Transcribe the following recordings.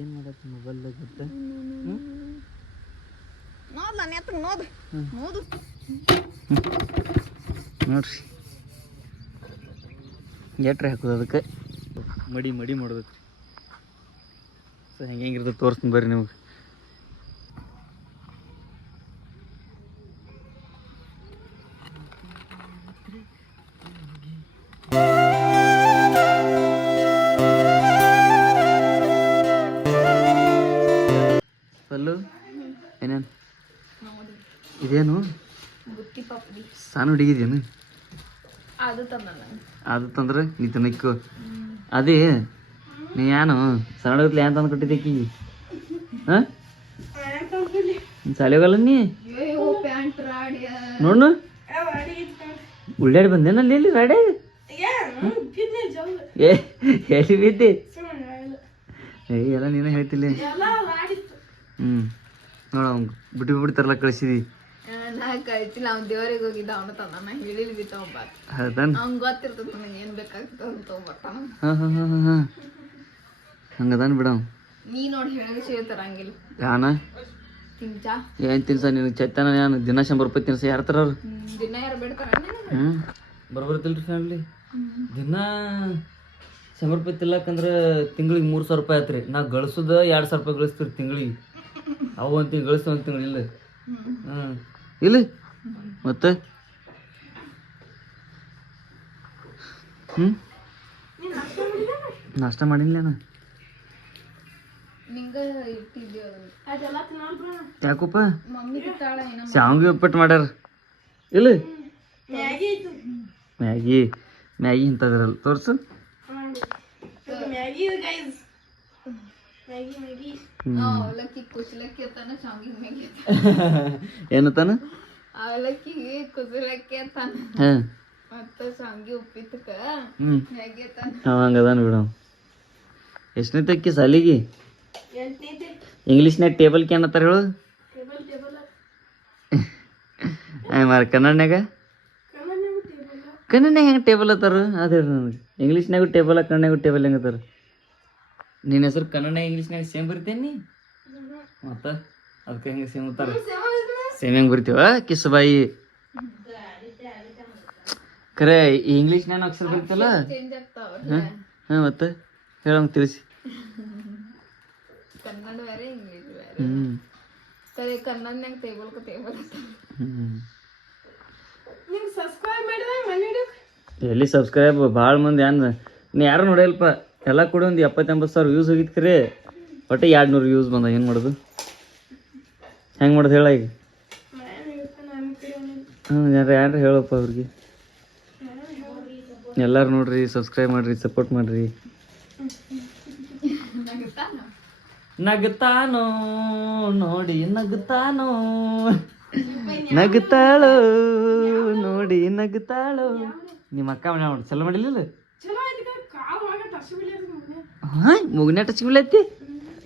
ಏನು ಮಾಡತ್ತೆ ಮೊಬೈಲ್ದಾಗ ಗೊತ್ತ ನೋಡ್ರಿ ಎಟ್ರಿ ಹಾಕೋದು ಅದಕ್ಕೆ ಮಡಿ ಮಡಿ ಮಾಡೋದಕ್ಕೆ ಸೊ ಹೆಂಗಿರ್ತದೆ ತೋರಿಸ್ತೀನಿ ಬರ್ರಿ ನಿಮ್ಗೆ. ಪಲ್ಲು ಏನೇನು ಇದೇನು ಸಣ್ಣ ಹುಡುಗಿದೇನು ಅದು ತಂದ್ರೆ ನೀ ತಿನ್ನಕ್ಕು ಅದೇ ನೀ ಏನು ಸಣ್ಣ ಹುಡುಗಲಿ ಏನು ತಂದು ಕೊಟ್ಟಿದ್ದಕ್ಕಿ ಹಾಂ ಶಾಲೆಗಲ್ಲ ನೀ ನೋಡು ಉಳ್ಳಾಡಿ ಬಂದೇನಲ್ಲಿ ಎಲ್ಲಿ ರಾಡೆ ಎಲ್ಲಿ ಬಿದ್ದೆ ಏ ಎಲ್ಲ ನೀನೇ ಹೇಳ್ತಿಲ್ಲ ನೋಡ ಅವ್ನು ಬಿಟ್ಟು ತರ್ಲಕ್ಕ ಕಳಿಸಿದಿ ಕಳಿಸಿಲ್ಲ ಅವ್ನ ದೇವರಿಗೆ ಹೋಗಿದ್ದ ಅವನು ತಂದ ಹೇಳಿಲ್ ಬಿ ತಗೊಂಬಾರ್ದು ಅವ್ನ್ ಗೊತ್ತಿರ್ತದ ನನಗೆ ಏನ್ ಬೇಕಾಗ್ತದ ಅಂತ ತಗೊಂಬರ್ತಾನ. ಹಂಗದಾನ ಬಿಡ ನೀ ನೋಡಿ ಹೇಳಿ ಸೇವ್ ತರಂಗಿಲ್ಲ ಯಾನ ತಿಂಚಾ ಏನ್ ತಿನ್ಸ ನಿನಗೆ ಚೈತನ ನಾನು ದಿನ 100 ರೂಪಾಯಿ ತಿನ್ಸ ಯಾರ ತರ ಅವ್ರು ದಿನ ಯಾರು ಬಿಡ್ತಾರ ಬರೋಬರ್ತಿಲ್ರಿ ಫ್ಯಾಮಿಲಿ ದಿನ 100 ರೂಪಾಯಿ ತಿಲ್ಲಕಂದ್ರೆ ತಿಂಗಳಿಗೆ 3000 ರೂಪಾಯಿ ಆಯ್ತು ರೀ ನಾ ಗಳಿಸೋದ 2000 ರೂಪಾಯಿ ಗಳಿಸ್ತೀರಿ ತಿಂಗಳಿಗೆ ಅವು ಒಂದು ತಿಂಗಳು ಗಳಿಸ್ತು ಒಂದು ತಿಂಗಳು ಇಲ್ಲ ಇಲ್ಲ ಮತ್ತೆ ನಾಷ್ಟ ಮಾಡಿಲ್ಲ ನಾನು ಯಾಕಪ್ಪ ಶಾವಿಗೆ ಉಪ್ಪಿಟ್ಟು ಮಾಡ್ಯಾರ ಇಲ್ಲ ಮ್ಯಾಗಿ ಮ್ಯಾಗಿ ಇಂಥದ್ರಲ್ಲ ತೋರ್ಸು ಏನತ್ತಾನ ಅವಲಕ್ಕಿ ಕುಸಲಕ್ಕಿ ಅಂತಾನ ಮತ್ತೆ ಶಾವಿಗೆ ಉಪ್ಪಿಟ್ಟಕ್ಕ ಮ್ಯಾಗಿ ಅಂತಾನ ಹಂಗದಾನ ಬಿಡ ಎಷ್ಟನೇ ತಕ್ಕಿ ಸಾಲಿಗೆ ಇಂಗ್ಲೀಷ್ನಾಗ ಟೇಬಲ್ ಕ್ಯಾನ್ ಅಂತಾರ ಹೇಳು ಮಾರ ಕನ್ನಡನಾಗ ಹೆಂಗೆ ಟೇಬಲ್ ಅತ್ತಾರ ಅದೇ ನನಗೆ ಇಂಗ್ಲೀಷ್ನಾಗೂ ಟೇಬಲ್ ಕನ್ನಡನಾಗೂ ಟೇಬಲ್ ಹೆಂಗೆ ಅತ್ತಾರ ನಿನ್ನ ಹೆಸರು ಕನ್ನಡ ಇಂಗ್ಲೀಷ್ನಾಗ ಸೇಮ್ ಬರಿತೇನಿ ಮತ್ತು ಅದಕ್ಕೆ ಹೆಂಗೆ ಸೇಮ್ ಅಂತಾರ ಸೇಮ್ ಹೆಂಗೆ ಬರಿತೀವ ಕಿಸ್ಬಾಯಿ ಖರೆ ಈ ಇಂಗ್ಲೀಷ್ನಾಗ ಅಕ್ಷರ ಬರಿತಲ್ಲ ಹಾಂ ಮತ್ತೆ ಹೇಳಂಗೆ ತಿಳಿಸಿ ಕನ್ನಡ ಬೇರೆ ಇಂಗ್ಲೀಷ್ ಬೇರೆ ಕನ್ನಡನಾಗ ಟೇಬಲ್ ಎಲ್ಲಿ ಸಬ್ಸ್ಕ್ರೈಬ್ ಭಾಳ ಮಂದಿ ನೀ ಯಾರು ನೋಡಿಲ್ಪ ಎಲ್ಲ ಕೂಡ ಒಂದು 70-80 ಸಾವಿರ ವ್ಯೂಸ್ ಹೋಗಿತ್ತು ಖರೆ ಒಟ್ಟು 200 ವ್ಯೂಸ್ ಬಂದ ಏನು ಮಾಡೋದು ಹೆಂಗೆ ಮಾಡೋದು ಹೇಳ ಈಗ ಯಾರು ಹೇಳಪ್ಪ ಅವ್ರಿಗೆ ಎಲ್ಲರೂ ನೋಡ್ರಿ ಸಬ್ಸ್ಕ್ರೈಬ್ ಮಾಡಿರಿ ಸಪೋರ್ಟ್ ಮಾಡಿರಿ. ನಗುತ್ತಾನೋ ನೋಡಿ ನಗುತ್ತಾನೋ ನಗುತ್ತಾಳೋ ನೋಡಿ ನಗುತ್ತಾಳೋ ನಿಮ್ಮ ಅಕ್ಕ ಮನೆ ನೋಡಿ ಚಲೋ ಮಾಡಿಲ್ಲ ಹಾಂ ಮುಗನೆ ಟಚ್ಗೆ ಬೀಳೈತಿ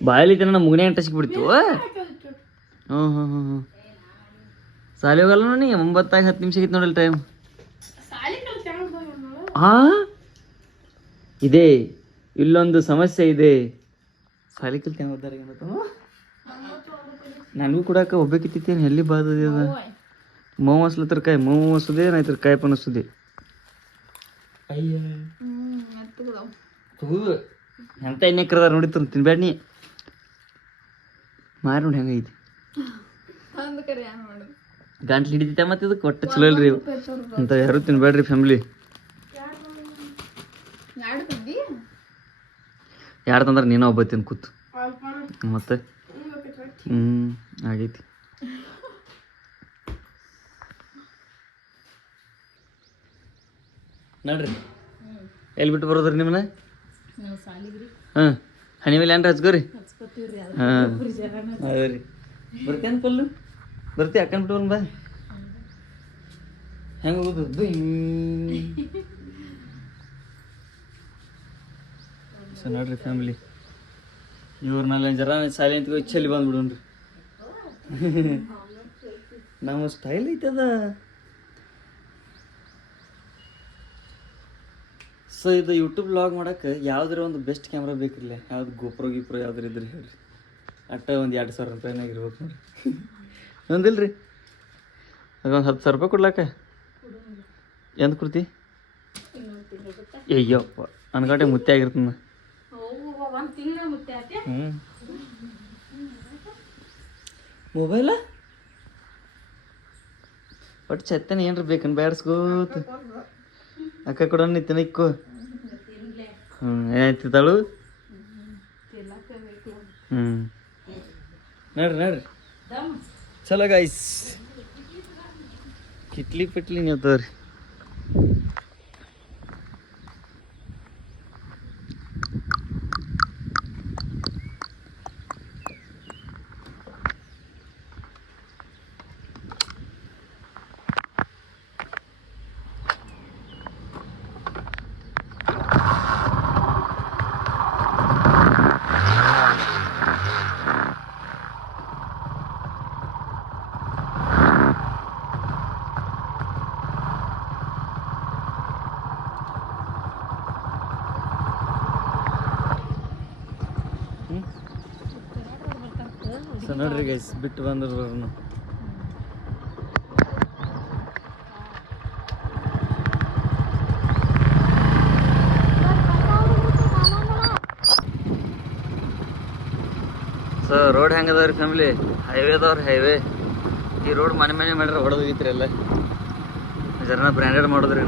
ಬಾಯಲ್ಲಿ ತನ ಮುಗನೆ ಟಚ್ಗೆ ಬಿಡ್ತೀವ ಹ್ಞೂ ಸಾಲಿ ಹೋಗಲ್ಲ ನೋಡಿ 9:10 ನಿಮಿಷ ಆಗಿತ್ತು ನೋಡಲ್ಲ ಟೈಮ್ ಹಾಂ ಇದೆ ಇಲ್ಲೊಂದು ಸಮಸ್ಯೆ ಇದೆ ಸಾಲಿ ಕಲ್ತ ಹೋದಾರ ನನಗೂ ಕೊಡಾಕ ಒಬ್ಬಕಿತ್ತೇನು ಎಲ್ಲಿ ಬಾದದೆ ಅದ ಮೌ ಹಸ್ಲತ್ರ ಕಾಯಿ ಮೌ ಹಸುದೆ ಏನಾಯ್ತು ಕಾಯಿ ಪನಸುದೆ ಅಯ್ಯ ತೂದು ಎಂತ ಎಣ್ಣೆ ಕರ್ದಾರ ನೋಡಿತ್ತು ತಿನ್ಬೇಡ ನೀ ಮಾರಿ ನೋಡಿ ಹೆಂಗೈತಿ ಗಂಟ್ಲು ಹಿಡಿತೈತೆ ಮತ್ತೆ ಇದಕ್ಕೆ ಒಟ್ಟು ಚಲೋ ಇಲ್ರಿ ಅಂತ ಯಾರು ತಿನ್ಬೇಡ್ರಿ ಫ್ಯಾಮಿಲಿ. ಯಾರು ತಂದ್ರೆ ನೀನು ಒಬ್ಬ ತಿನ್ ಕೂತು ಮತ್ತೆ ಆಗೈತಿ ನೋಡ್ರಿ ಎಲ್ಲಿ ಬಿಟ್ಟು ಬರೋದ್ರಿ ನಿಮ್ಮನ್ನ ಹಾಂ ಹನಿ ಮೇಲೆ ಏನ್ರ ಹಚ್ಕೋರಿ ಹಾಂ ಅದೇ ರೀ ಬರ್ತೇನೆ ಪಲ್ಲು ಬರ್ತಿ ಅಕ್ಕನ್ ಬಿಟ್ಟು ಬಾ ಹೆಂಗೆ ಹೋಗೋದು ಸೊ ನೋಡ್ರಿ ಫ್ಯಾಮಿಲಿ ಇವ್ರನ್ನೆಲ್ಲ ಜರ ಸಾಲಿ ಅಂತ ಇಚ್ಛೆಲ್ಲಿ ಬಂದ್ಬಿಡೋಣ್ರಿ ನಮ್ಮ ಸ್ಟೈಲ್ ಐತದ ಸೊ ಇದು ಯೂಟ್ಯೂಬ್ ವ್ಲಾಗ್ ಮಾಡೋಕೆ ಯಾವ್ದಾರ ಒಂದು ಬೆಸ್ಟ್ ಕ್ಯಾಮ್ರಾ ಬೇಕಿರಲಿಲ್ಲ, ಯಾವ್ದು ಗೋಪ್ರೋ ಯಾವ್ದಾರು ಇದ್ರಿ ಹೇಳ್ರಿ. ಅಟ್ಟ ಒಂದು 2,000 ರೂಪಾಯಿನಾಗ ಇರ್ಬೇಕು ನೋಡಿರಿ. ಒಂದಿಲ್ಲ ರೀ ಅದೊಂದು 10,000 ರೂಪಾಯಿ ಕೊಡ್ಲಾಕ ಎಂತ ಕೊಡ್ತಿ? ಅಯ್ಯಪ್ಪ ಅನ್ಗಂಟೆ ಮುತ್ತೆ ಆಗಿರ್ತದ. ಮೊಬೈಲ ಒಟ್ಟು ಚತ್ತನ ಏನ್ರ ಬೇಕನ್ ಬ್ಯಾಡ್ಸ್ಕೋತ ಅಕ್ಕ ಕೊಡ ನಿತ್ತನಿಕ್ಕು. ಏನಾಯ್ತಿದ್ದಾಳು? ನೋಡ್ರಿ ಚಲೋ ಗೈಸ್, ಕಿಟ್ಲಿ ಪಿಟ್ಲಿ ನೀವು ತೋರಿ. ಸೊ ನೋಡ್ರಿ ಗೈಸ್ ಬಿಟ್ಟು ಬಂದ್ರು ಸೊ ರೋಡ್ ಹೆಂಗದವ್ರಿ ಫ್ಯಾಮಿಲಿ? ಹೈವೇ ಅದಾವ್ರಿ ಹೈವೇ. ಈ ರೋಡ್ ಮನೆ ಮಾಡ್ರೆ ಹೊಡೆದೋಗಿತ್ರಿ ಎಲ್ಲ, ಜನ ಬ್ರ್ಯಾಂಡೆಡ್ ಮಾಡೋದ್ರಿ.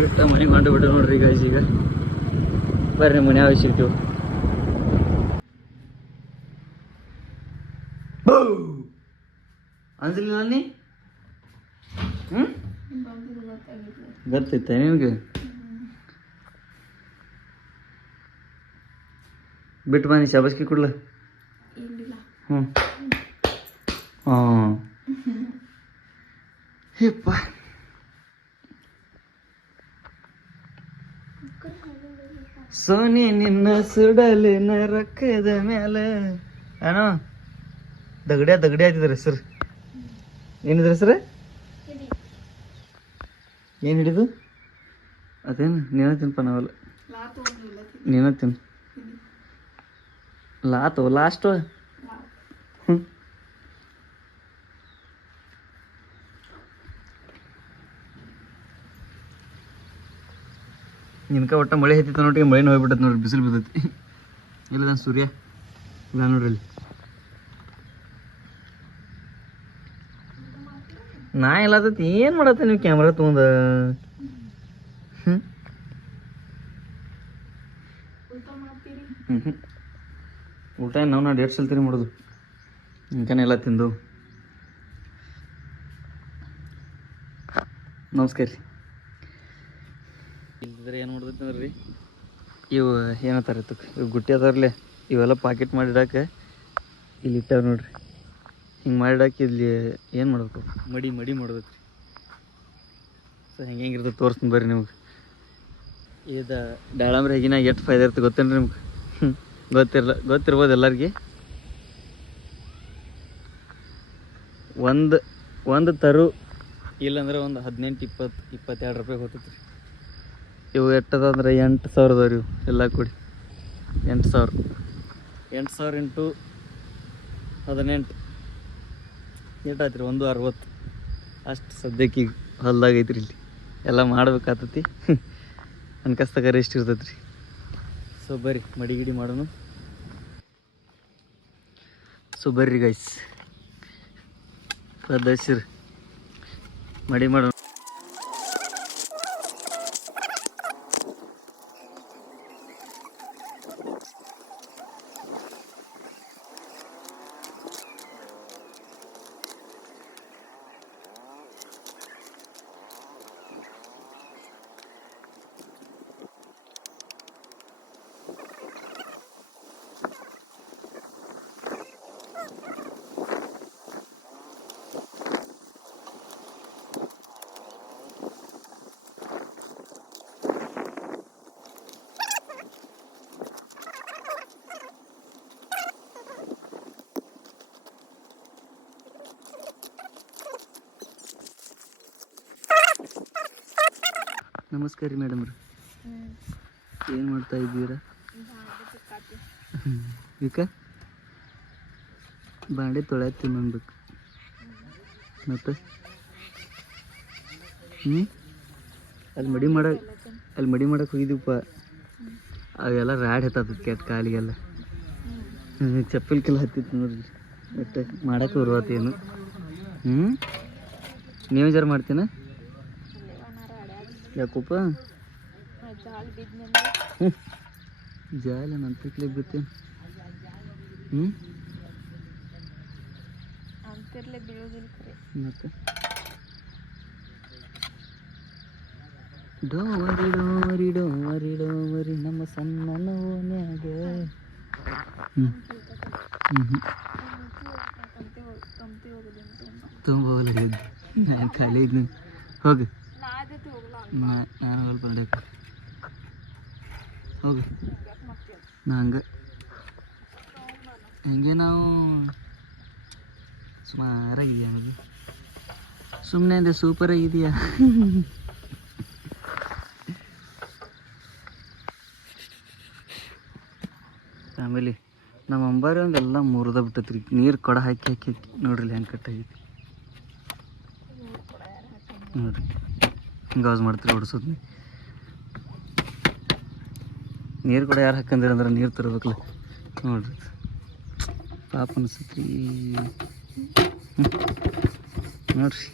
ಬಿಟ್ಟ ಮನೆ ಮಾಡಿ ಬಿಟ್ಟು ನೋಡ್ರಿ ಗೈಸ್. ಈಗ ಬರ್ರಿ ಮನೆ ಆವಿಸಿಟ್ಟು ಅಂದಿಲ್ಲ ನೀ ಗೊತ್ತೈತೆ ನಿಮ್ಗೆ? ಬಿಟ್ಟು ಬನ್ನಿ ಶಾಬಸ್ಕಿ ಕೊಡ್ಲ. ಹ್ಞೂ ಹಾಂ ಯಪ್ಪ ಸೋನಿ ನಿನ್ನ ಸುಡಲಿನ ರೊಕ್ಕದ ಮೇಲೆ ಏನೋ ದಗಡ್ಯಾ ಆಯ್ತಿದ್ರ ಹೆಸರು. ಏನಿದ್ರ ಹೆಸರು? ಏನು ಹಿಡಿದು ಅದೇನು ನೀನ ತಿನ್ಪ ನಾವಲ್ಲ, ನೀನ ತಿನ್ ಲಾತು ಲಾಸ್ಟು. ನಿನ್ಕ ಒಟ್ಟ ಮಳೆ ಹತ್ತಿತ್ತ ನೋಡ್ರಿ, ಮಳೆನ ಹೋಗ್ಬಿಟ್ಟೈತೆ ನೋಡ್ರಿ, ಬಿಸಿಲು ಬಿದ್ದೈತಿ. ಇಲ್ಲದ ಸೂರ್ಯ ಇಲ್ಲ ನೋಡ್ರಿ ಅಲ್ಲಿ. ನಾ ಎಲ್ಲತೈತಿ ಏನು ಮಾಡತ್ತೆ ನೀವು ಕ್ಯಾಮ್ರಾ ತೊಗೊಂಡ? ಊಟ ನಾವು 1.5 ಸಲ ಮಾಡೋದು ಇಂಕನೇ ಎಲ್ಲ ತಿಂದು. ನಮಸ್ಕಾರ ರೀ. ಇಲ್ದಿದ್ರೆ ಏನು ಮಾಡ್ದೈತಿ ನೋಡ್ರಿ, ಇವು ಏನತ್ತಾರ ಇವು ಗುಟ್ಟಿ ಅದಾವ್ರಲ್ಲೇ, ಇವೆಲ್ಲ ಪಾಕೆಟ್ ಮಾಡಿಡಾಕೆ ಇಲ್ಲಿ ಇಟ್ಟಾವ ನೋಡ್ರಿ. ಹಿಂಗೆ ಮಾಡಿಡಾಕೆ ಇಲ್ಲಿ ಏನು ಮಾಡ್ಬೇಕು, ಮಡಿ ಮಾಡ್ಬೇಕು ರೀ. ಸೊ ಹೆಂಗಿರ್ತದೆ ತೋರಿಸ್ತೀನಿ ಬರ್ರಿ ನಿಮ್ಗೆ. ಇದು ದಾಳಂಬ್ರಿ ಹೇಗಿನಾಗ ಎಷ್ಟು ಫಾಯ್ದೆ ಇರ್ತದೆ ಗೊತ್ತೇನು ರೀ ನಿಮ್ಗೆ? ಗೊತ್ತಿರ್ಬೋದು ಎಲ್ಲರಿಗೆ. ಒಂದು ತರು ಇಲ್ಲಾಂದ್ರೆ ಒಂದು 18-22 ರೂಪಾಯಿ ಹೋಗ್ತೈತೆ ರೀ. ಇವು ಎಟ್ಟದಂದ್ರೆ 8,000 ಅದಾವ ರೀ ಇವು ಎಲ್ಲ ಕೂಡಿ. 8,000 ಇಂಟು 18 ಎಷ್ಟಾಯ್ತು ರೀ? 160. ಅಷ್ಟು ಸದ್ಯಕ್ಕೆ ಈಗ ಹೊಲ್ದಾಗೈತ್ರಿ. ಇಲ್ಲಿ ಎಲ್ಲ ಮಾಡ್ಬೇಕಾಗ್ತೈತಿ, ಅನ್ಕಸ್ತಗಾರ ಎಷ್ಟು ಇರ್ತೈತೆ ರೀ. ಸೊ ಬರ್ರಿ ಮಡಿಗಿಡಿ ಮಾಡೋಣ. ಸೊ ಬರ್ರಿ ಗೈಸ್ ಪದಸಿರ್ ಮಡಿ ಮಾಡೋಣ. ನಮಸ್ಕಾರ ರೀ ಮೇಡಮ್ ರೀ. ಏನು ಮಾಡ್ತಾ ಇದ್ದೀರಾ? ಈಗ ಬಾಂಡೆ ತೊಳೆಯತ್ತೀನಿ ಅನ್ಬೇಕು ಮತ್ತು ಅಲ್ಲಿ ಮಡಿ ಮಾಡಕ್ಕೆ ಹೋಗಿದ್ದೀವಪ್ಪ. ಅವೆಲ್ಲ ರಾಡ್ ಹತ್ತದ ಕೆಟ್ಟ ಕಾಲಿಗೆಲ್ಲ ಚಪ್ಪಲ್ಕೆಲ್ಲ ಹತ್ತಿತ್ತು ನೋಡ್ರಿ. ಬಟ್ ಮಾಡಕ್ಕೆ ಬರುವತ್ತೇನು. ನೀವು ಜರ ಮಾಡ್ತೀನ ಯಾಕಪ್ಪ? ಜಾಲ ನಂತಕ್ಲೆ ಬಿತ್ತೇನೆ. ಮತ್ತೆ ಡೋವರಿ ನಮ್ಮ ಸಣ್ಣ ಓನ್ಯಾಗ. ತುಂಬ ನಾನು ಖಾಲಿ ಇದ್ನಿ. ಹೋಗು ನಾನು ಸ್ವಲ್ಪ ನಡಿಯಕ್ಕೆ ಹೋಗು. ಹಂಗೆ ನಾವು ಸುಮಾರಾಗಿದೆಯಾ ಅದು ಸುಮ್ಮನೆ ಅಂದರೆ ಸೂಪರ್ ಆಗಿದೆಯಾ? ಆಮೇಲೆ ನಮ್ಮ ಅಂಬಾರಿ ಒಂದೆಲ್ಲ ಮುರಿದ ಬಿಟ್ಟೈತ್ರಿ. ನೀರು ಕೊಡ ಹಾಕಿ ಹಾಕಿ ಹಾಕಿ ನೋಡ್ರಿ ಹೆಂಗೆ ಕಟ್ಟಾಗೈತಿ ನೋಡ್ರಿ. ಹಿಂಗೆ ಯೂಸ್ ಮಾಡ್ತೀರಿ ಹೊಡ್ಸೋದ್ನಿ. ನೀರು ಕೂಡ ಯಾರು ಹಾಕಂದಿರ ಅಂದ್ರೆ ನೀರು ತರಬೇಕಲ್ಲ ನೋಡ್ರಿ. ಪಾಪ ಅನಿಸ್ತೈತಿ ನೋಡ್ರಿ.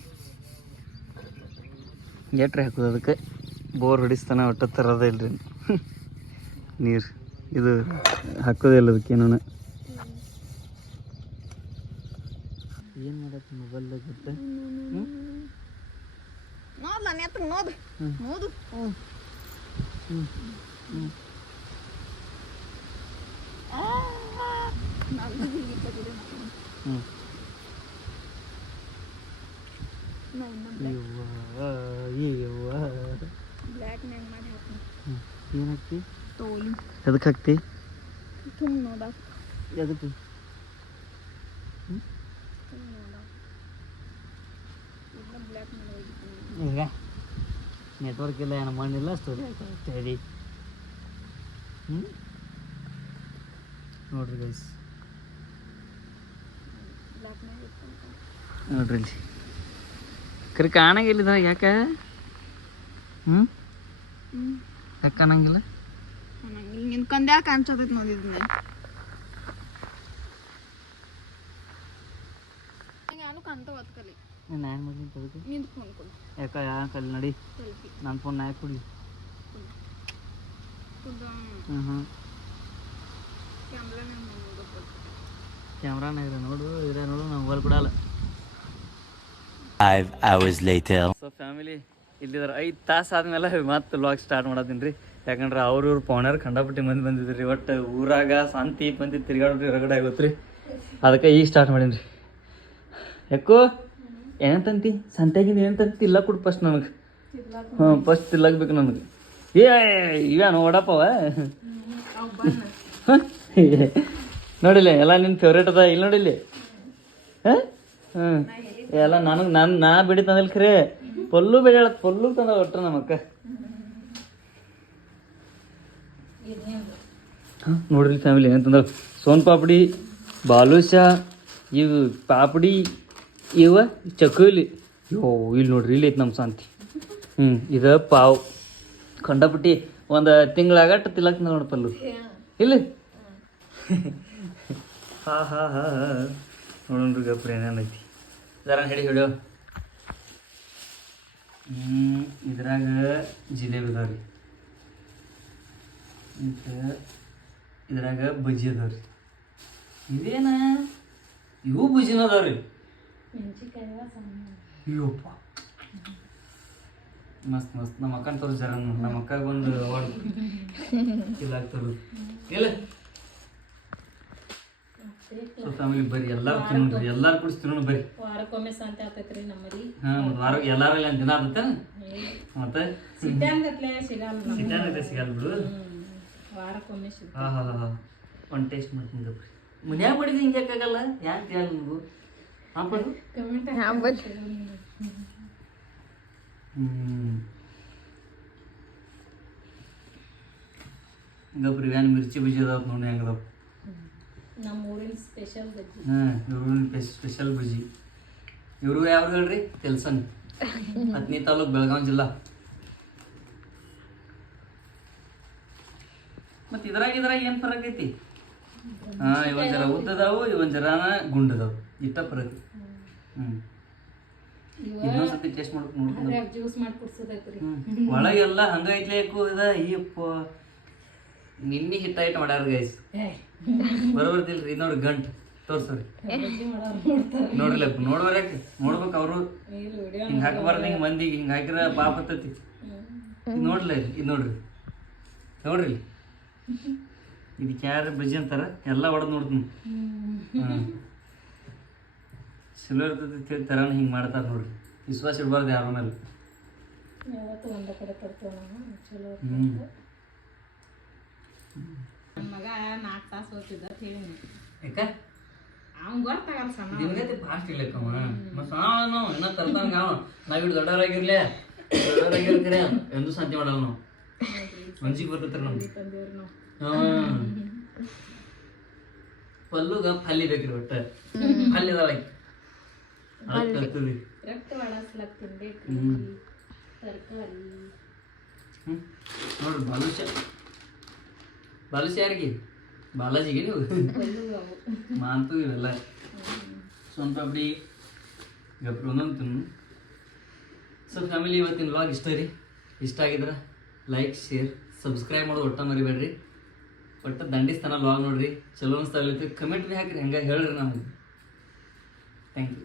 ಎಟ್ರಿ ಹಾಕೋದು ಅದಕ್ಕೆ ಬೋರ್ ಹೊಡಿಸ್ತಾನೆ ಒಟ್ಟು ತರೋದೇ ಇಲ್ರಿ ನೀರು. ಇದು ಹಾಕೋದೇ ಇಲ್ಲ ಅದಕ್ಕೇನೋ. ಏನು ಮಾಡತ್ತೆ ಮೊಬೈಲ್ದಾಗ ಗೊತ್ತ? ಏನು ಹಾಕ್ತಿ? ಎದಕ್ಕೆ ಹಾಕ್ತಿ? ಎದಕ್ಕೆ? ಈಗ ನೆಟ್ವರ್ಕ್ ಇಲ್ಲ, ಏನೋ ಮಣ್ಣಿಲ್ಲ, ಸ್ಟೋರಿ ಆಯ್ತು. ನೋಡ್ರಿ ಗೈಸ್, ನೋಡ್ರಿ ಇಲ್ಲಿ ಕರೆ ಕಾಣಂಗಿಲ್ಲ. ಯಾಕೆ ಯಾಕೆ ಕಾಣಂಗಿಲ್ಲ? ನಿಂತ್ಕೊಂಡ್ ಯಾಕೆ ಅನ್ಸತೈತಿ ನೋಡಿದ್ನಿ. ನಾನು ಕಂತ ಓದ್ಕಲಿ ನಾನು ಏನು ಮಾಡ್ತೀನಿ ತಗೋತಿ ನಿಂತ್ಕೊಂಡು ಯಾಕೆ ಯಾಕಲ್ಲಿ ನಡಿ ನನ್ನ ಫೋನ್ ನಾಯಕ್ ಕುಡಿ. ಕ್ಯಾಮ್ರಾನಾಗ ನೋಡು, ಇದ್ರೆ ನೋಡು, ನಾವು ಮೊಬೈಲ್ ಕೊಡಲ್ಲ. 5 hours later. ಸೊ ಫ್ಯಾಮಿಲಿ ಇಲ್ಲಿದ್ರೆ 5 ತಾಸು ಆದ್ಮೇಲೆ ಮತ್ತೆ ವ್ಲಾಗ್ ಸ್ಟಾರ್ಟ್ ಮಾಡತ್ತೀನಿ ರೀ. ಯಾಕಂದ್ರೆ ಅವ್ರ ಪೌಣರ್ ಕಂಡಪಟ್ಟಿ ಮಂದಿ ಬಂದಿದ್ರಿ ರೀ. ಒಟ್ಟು ಊರಾಗ ಶಾಂತಿ ಬಂದು ತಿರ್ಗಾಡ್ರಿ ಹೊರಗಡೆ ಆಗುತ್ತೆ ರೀ. ಅದಕ್ಕೆ ಈಗ ಸ್ಟಾರ್ಟ್ ಮಾಡೀನಿ ರೀ. ಯಾಕೋ ಏನಂತಂತಿ ಸಂತ್ಯಾಗಿಂದ ಏನಂತಂತಿ ಇಲ್ಲ ಕೊಡು ಫಸ್ಟ್ ನನಗೆ. ಫಸ್ಟ್ ತಿಲ್ಲಕ್ಬೇಕು ನನಗೆ. ಇವೇನು ವಡಾಪವ ನೋಡಿಲ್ಲ ಎಲ್ಲ ನಿನ್ನ ಫೇವ್ರೇಟ್ ಅದ ಇಲ್ಲಿ ನೋಡಿಲ್ಲಿ. ಎಲ್ಲ ನನಗೆ ನಾ ಬಿಡಿ ತಂದಿಲ್ಲ ಖರೆ ಪಲ್ಲು ಬೇಡ ಪಲ್ಲು ತಂದ ಒಟ್ರ ನಮ್ಮಕ್ಕ. ನೋಡ್ರಿ ಫ್ಯಾಮಿಲಿ ಏನಂತಂದ್ರೆ ಸೋನ್ ಪಾಪಡಿ, ಬಾಲುಷಾ, ಇವು ಪಾಪಡಿ, ಇವ ಚಕೋಲಿ. ಇಲ್ಲಿ ನೋಡ್ರಿ ಇಲ್ಲಿ ಐತೆ ನಮ್ಮ ಶಾಂತಿ. ಇದು ಪಾವ್ ಕಂಡಪಟ್ಟಿ ಒಂದು ತಿಂಗಳಾಗಟ್ಟು ತಿಲ್ಲಕ್ ನೋಡಿ ಪಲ್ಲು ಇಲ್ಲಿ. ಹಾ ನೋಡ್ರಿ ಗಪ್ರಿ ಏನೇನೈತಿ ಜರ ಹಿಡಿಯೋ. ಇದ್ರಾಗ ಜಿಲೇಬಿ ಅದಾವ್ರಿ, ಇದ್ರಾಗ ಬಜ್ಜಿ ಅದಾವ್ರಿ. ಇದೇನ ಇವು ಬಜ್ಜಿನ ಅದಾವ್ರಿ. ಅಯ್ಯೋಪ್ಪ ಮಸ್ತ್ ಮಸ್ತ್. ನಮ್ಮ ಅಕ್ಕನ ತೋರಿಸ್ ಜರ ನಮ್ಮ ಅಕ್ಕಾಗ ಒಂದು ಅವಾರ್ಡ್ ಇಲ್ಲ ಆಗ್ತದೆ ಇಲ್ಲ. ಸೊ ಫ್ಯಾಮಿಲಿ ಬರ್ರಿ ಎಲ್ಲಾರು ತಿನ್ನೋಣ್ರಿ, ಎಲ್ಲಾರು ಕುಡಿಸಿ ತಿನ್ನೋಣ ಬರ್ರಿ. ವಾರಕ್ಕೊಮ್ಮೆ ಸಂತೆ ಆಗ್ತೈತ್ರಿ ನಮ್ಮಲ್ಲಿ. ಒಂದು ವಾರ ಎಲ್ಲಾರಲ್ಲಿ ದಿನ ಆಗುತ್ತೆ ಮತ್ತೆ ಸಿಗಲ್ಲ ಬಿಡು. ವಾರಕ್ಕೊಮ್ಮೆ ಒಂದು ಟೇಸ್ಟ್ ಮಾಡ್ತೀನಿ ಗಪ್ರಿ. ಮನ್ಯಾಗ ಮಾಡಿದ್ರೆ ಹಿಂಗೆ ಯಾಕಾಗಲ್ಲ? ಯಾಕೆ ಹೇಳ ನೀವು ಹಾಕೋದು? ಗಪ್ರಿ ವ್ಯಾನ್ ಮಿರ್ಚಿ ಬಜ್ಜಿ ಅದಾವ ನೋಡಿ ಹೆಂಗದಾವ. ನಮ್ಮ ಊರಿನ ಸ್ಪೆಷಲ್ ಬಜ್ಜಿ. ಹಾಂ ಇವ್ರ ಸ್ಪೆಷಲ್ ಬಜ್ಜಿ. ಇವರು ಯಾವ್ದು ಹೇಳ್ರಿ? ತೆಲ್ಸನ್, ಹತ್ತನೇ ತಾಲೂಕು, ಬೆಳಗಾವಿ ಜಿಲ್ಲಾ. ಮತ್ತು ಇದ್ರಾಗ ಏನು ಫರಕ್ ಐತಿ? ಹಾಂ ಇವನ್ ಜರ ಉದ್ದದಾವು, ಇವನ್ ಜರಾನ ಗುಂಡದಾವು, ಇಷ್ಟ ಫರಕ್. ಇನ್ನೊಂದ್ಸತಿ ಟೇಸ್ಟ್ ಮಾಡ್ಬೇಕು ನೋಡ್ಕೊಂಡು. ಜ್ಯೂಸ್ ಮಾಡಿ ಕುಡ್ಸೋದೈತ್ರಿ. ಒಳಗೆಲ್ಲ ಹಂಗೈತ್ಲೆ ಇದ ಅಯ್ಯಪ್ಪ ನಿನ್ನೆ ಹಿಟ್ಟಾಯ್ತು ಮಾಡ್ಯಾರ ಗೈಸ್. ಬರೋಬರ್ತಿಲ್ರಿ ಇದು ನೋಡ್ರಿ ಗಂಟ್ ತೋರ್ಸ್ರಿ ನೋಡ್ರಿಲ್ಲ ನೋಡ್ಬಾರ್ಯಾಕೆ ನೋಡ್ಬೇಕು ಅವರು ಹಿಂಗೆ ಹಾಕಬಾರ್ದು. ಹಿಂಗೆ ಮಂದಿಗೆ ಹಿಂಗೆ ಹಾಕಿರ ಪಾಪ ಹತ್ತೈತಿ. ನೋಡ್ಲಿ ಇದು ನೋಡ್ರಿ ನೋಡ್ರಿ ಇದಕ್ಕೆ ಯಾರು ಬಜ್ಜಿ ಅಂತಾರ ಎಲ್ಲ ಹೊಡೆದು ನೋಡ್ತೀನಿ. ಚಲೋ ಇರ್ತೈತಿ ಥರನ ಹಿಂಗೆ ಮಾಡ್ತಾರೆ ನೋಡ್ರಿ. ವಿಶ್ವಾಸ ಇಡಬಾರ್ದು ಯಾರ ಮೇಲೆ. ಯಾವತ್ತು ಒಂದ ಕಡೆ ತರ್ತೇವೆ ನಾವು. ಚಲೋ ನನ್ನ ಮಗ 4 ತಾಸು ಓದ್ತಿದ್ದ ಹೇಳಿನಿ. ಯಾಕ ಅವ್ನು ಗೊತ್ತಾಗಲ್ಲ ಸಣ್ಣ. ನಿಮ್ಗೈತಿ ಫಾಸ್ಟ್ ಇಲ್ಲಕ್ಕವ ಮತ್ತು ನಾವು ಇನ್ನೂ ತರ್ತಾನ ಅವ. ನಾವು ಇಟ್ಟು ದೊಡ್ಡವರಾಗಿರ್ಲಿ ಎಂದು ಸಂತೆ ಮಾಡಲ್ಲ ನಾವು. ಮನ್ಸಿಗೆ ಬರ್ತೈತ್ರ ನಮ್ಗೆ. ತಂದೇವ್ರಿ ನಾವು. ಹಾಂ ಪಲ್ಲುಗ ಪಲ್ಲಿ ಬೇಕ್ರಿ ಒಟ್ಟು ಪಲ್ಯದೊಳಗೆ ಕಲ್ತದ್ರಿ. ರಕ್ತ ಒಳಸ್ಲಕ್ ತಿನ್ಬೇಕು ತರಕಾರಿ. ನೋಡ್ರಿ ಬಾಲುಷ ಯಾರಿಗೆ? ಬಾಲಾಜಿಗೆ ನೀವು ಮಾಂತು ಇವೆಲ್ಲ ಸ್ವಂತ ಪಾಪಡಿ ಗಪ್ರಿ ಒಂದೊಂದು ತಿನ್ನು. ಸೊ ಫ್ಯಾಮಿಲಿ ಇವತ್ತಿನ ವ್ಲಾಗ್ ಇಷ್ಟ ರೀ. ಇಷ್ಟ ಆಗಿದ್ರೆ ಲೈಕ್ ಶೇರ್ ಸಬ್ಸ್ಕ್ರೈಬ್ ಮಾಡೋದು ಒಟ್ಟ ಮರಿಬೇಡ್ರಿ. ಒಟ್ಟು ದಂಡಿಸ್ತಾನ ವ್ಲಾಗ್ ನೋಡ್ರಿ. ಚಲೋ ಅನಿಸ್ತಾ ಕಮೆಂಟ್ ಭೀ ಹಾಕ್ರಿ. ಹಂಗೆ ಹೇಳ್ರಿ ನಮಗೆ. Thank you.